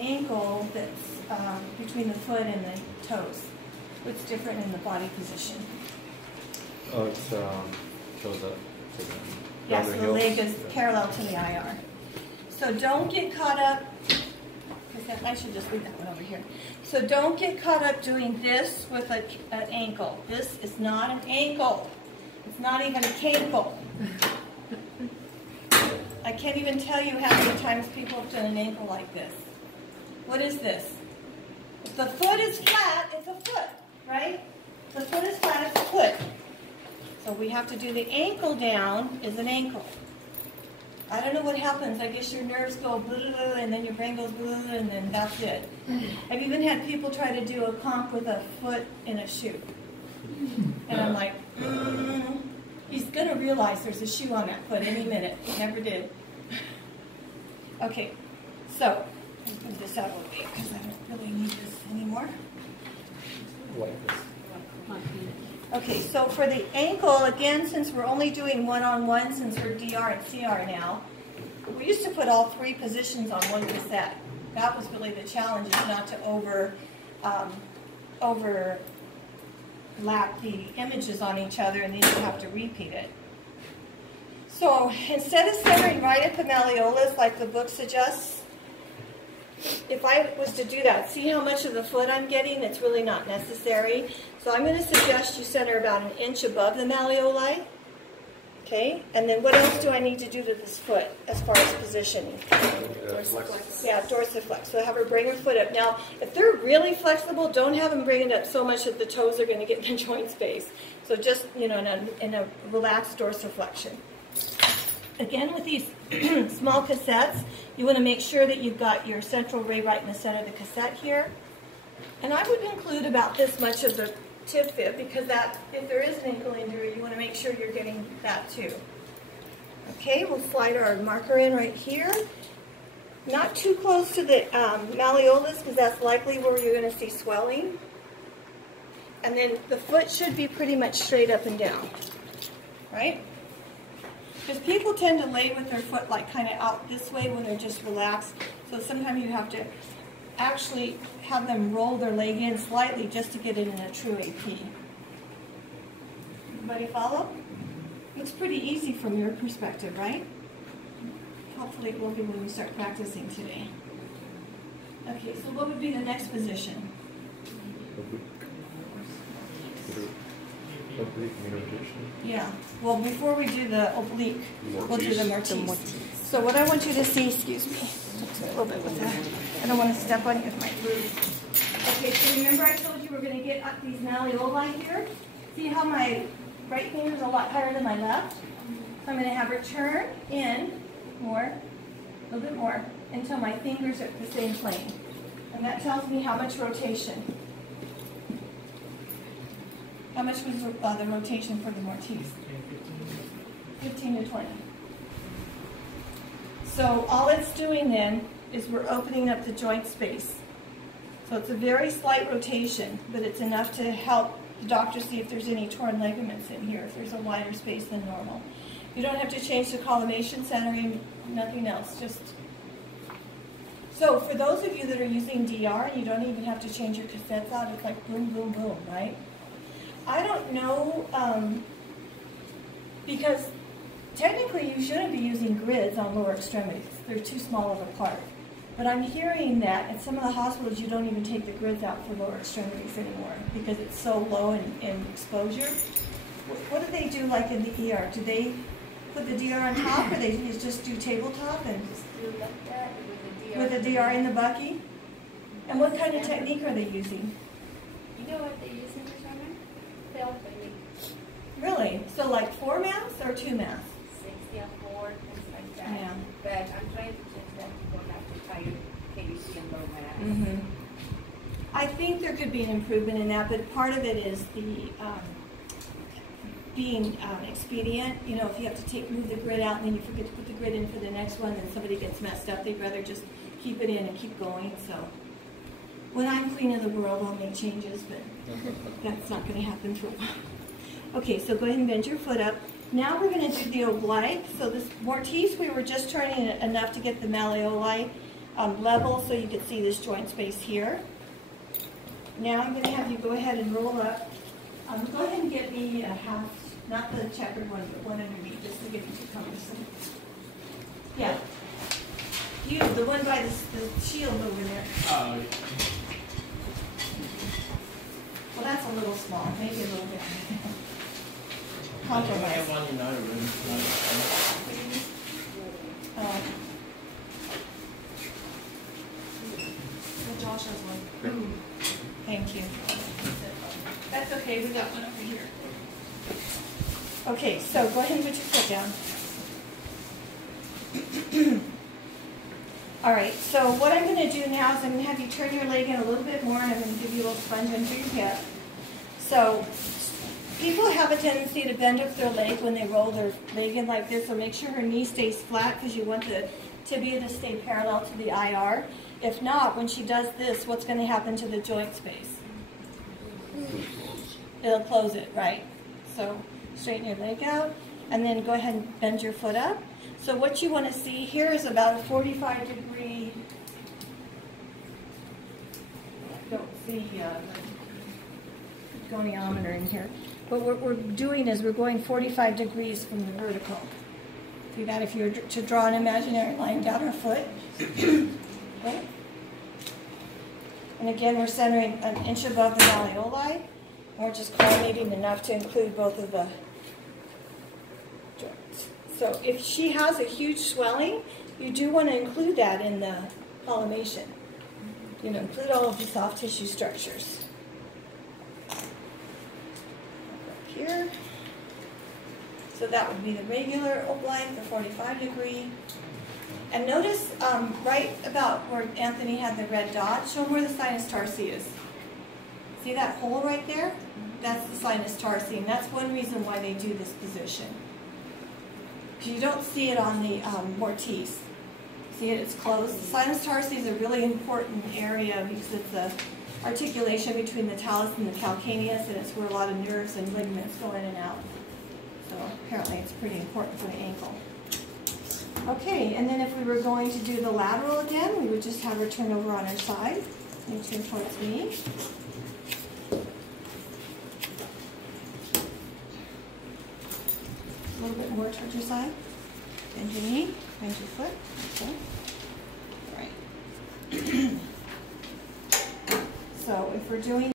ankle that's between the foot and the toes. What's different in the body position? Oh, it's shows up. Yeah, so the leg is parallel to the IR. So don't get caught up. I should just leave that one over here. So don't get caught up doing this with an ankle. This is not an ankle. It's not even a cankle. I can't even tell you how many times people have done an ankle like this. What is this? If the foot is flat, it's a foot, right? The foot is flat, it's a foot. So we have to do the ankle down is an ankle. I don't know what happens. I guess your nerves go blah, blah, blah, and then your brain goes blah, blah, and then that's it. I've even had people try to do a comp with a foot in a shoe. And I'm like, he's going to realize there's a shoe on that foot any minute. Never did. Okay, so let's put this out of the way because I don't really need this anymore. Okay, so for the ankle, again, since we're only doing one-on-one, since we're DR and CR now, we used to put all three positions on one cassette. That was really the challenge, is not to overlap the images on each other and then you have to repeat it. So instead of centering right at the malleolus like the book suggests, if I was to do that, see how much of the foot I'm getting? It's really not necessary. So I'm going to suggest you center about an inch above the malleoli. Okay, and then what else do I need to do to this foot as far as positioning? Dorsiflex. Yeah, dorsiflex. So have her bring her foot up. Now, if they're really flexible, don't have them bring it up so much that the toes are going to get in the joint space. So just, you know, in a relaxed dorsiflexion. Again, with these small cassettes, you want to make sure that you've got your central ray right in the center of the cassette here. And I would include about this much of the tib fib because that, if there is an ankle injury, you want to make sure you're getting that too. Okay, we'll slide our marker in right here. Not too close to the malleolus because that's likely where you're going to see swelling. And then the foot should be pretty much straight up and down, right? Because people tend to lay with their foot like kind of out this way when they're just relaxed. So sometimes you have to actually have them roll their leg in slightly just to get it in a true AP. Everybody follow? Looks pretty easy from your perspective, right? Hopefully it will be when we start practicing today. Okay, so what would be the next position? Oblique rotation. Yeah. Well, before we do the oblique, we'll do the Mortise. So what I want you to see, excuse me, a little bit with that. I don't want to step on you with my food. Okay, so remember I told you we're going to get up these malleoli here? See how my right finger is a lot higher than my left? So I'm going to have her turn in more, a little bit more, until my fingers are at the same plane. And that tells me how much rotation. How much was the rotation for the Mortise? 15 to 20. So all it's doing then is we're opening up the joint space. So it's a very slight rotation, but it's enough to help the doctor see if there's any torn ligaments in here, if there's a wider space than normal. You don't have to change the collimation, centering, nothing else. Just so for those of you that are using DR, you don't even have to change your cassettes out. It's like boom, boom, boom, right? I don't know, because technically you shouldn't be using grids on lower extremities. They're too small of a part. But I'm hearing that at some of the hospitals you don't even take the grids out for lower extremities anymore because it's so low in exposure. What do they do like in the ER? Do they put the DR on top or they just do tabletop and Just do like that with the DR in the bucky? And what kind of technique are they using? You know what they're using for Charman? Felt technique. Really? So like 4 mass or 2 mass? 60 and 4, things like that. Yeah. But I'm trying to change that to go back to higher KBC and low mass. Mm-hmm. I think there could be an improvement in that, but part of it is the being expedient. You know, if you have to move the grid out and then you forget to put the grid in for the next one, then somebody gets messed up. They'd rather just keep it in and keep going. So when I'm queen of the world, I'll make changes, but that's not going to happen for a while. Okay, so go ahead and bend your foot up. Now we're going to do the oblique. So this Mortise, we were just turning it enough to get the malleoli level so you can see this joint space here. Now I'm going to have you go ahead and roll up. Go ahead and get me a half, not the checkered one, but one underneath, just to get you too cumbersome. Yeah. You, the one by the shield over there. Well, that's a little small, maybe a little bit. Compromise. I have one in another room. Josh has one. Ooh, thank you. That's okay, we got one over here. Okay, so go ahead and put your foot down. All right, so what I'm going to do now is I'm going to have you turn your leg in a little bit more, and I'm going to give you a little sponge under your hip. So people have a tendency to bend up their leg when they roll their leg in like this, so make sure her knee stays flat because you want the tibia to stay parallel to the IR. If not, when she does this, what's going to happen to the joint space? It'll close it, right? So straighten your leg out, and then go ahead and bend your foot up. So what you want to see here is about a 45-degree, I don't see the goniometer in here. But what we're doing is we're going 45 degrees from the vertical. See that if you were to draw an imaginary line down her foot. Okay. And again, we're centering an inch above the malleoli, and we're just collimating enough to include both of the joints. So if she has a huge swelling, you do want to include that in the collimation. You know, include all of the soft tissue structures. Up here. So that would be the regular oblique, the 45-degree. And notice right about where Anthony had the red dot, show him where the sinus tarsi is. See that hole right there? That's the sinus tarsi, and that's one reason why they do this position. Because you don't see it on the Mortise. See it, it's closed. The sinus tarsi is a really important area because it's the articulation between the talus and the calcaneus, and it's where a lot of nerves and ligaments go in and out. So apparently it's pretty important for the ankle. Okay, and then if we were going to do the lateral again, we would just have her turn over on her side and turn towards me. A little bit more towards your side. Bend your knee, bend your foot. Okay. All right. So if we're doing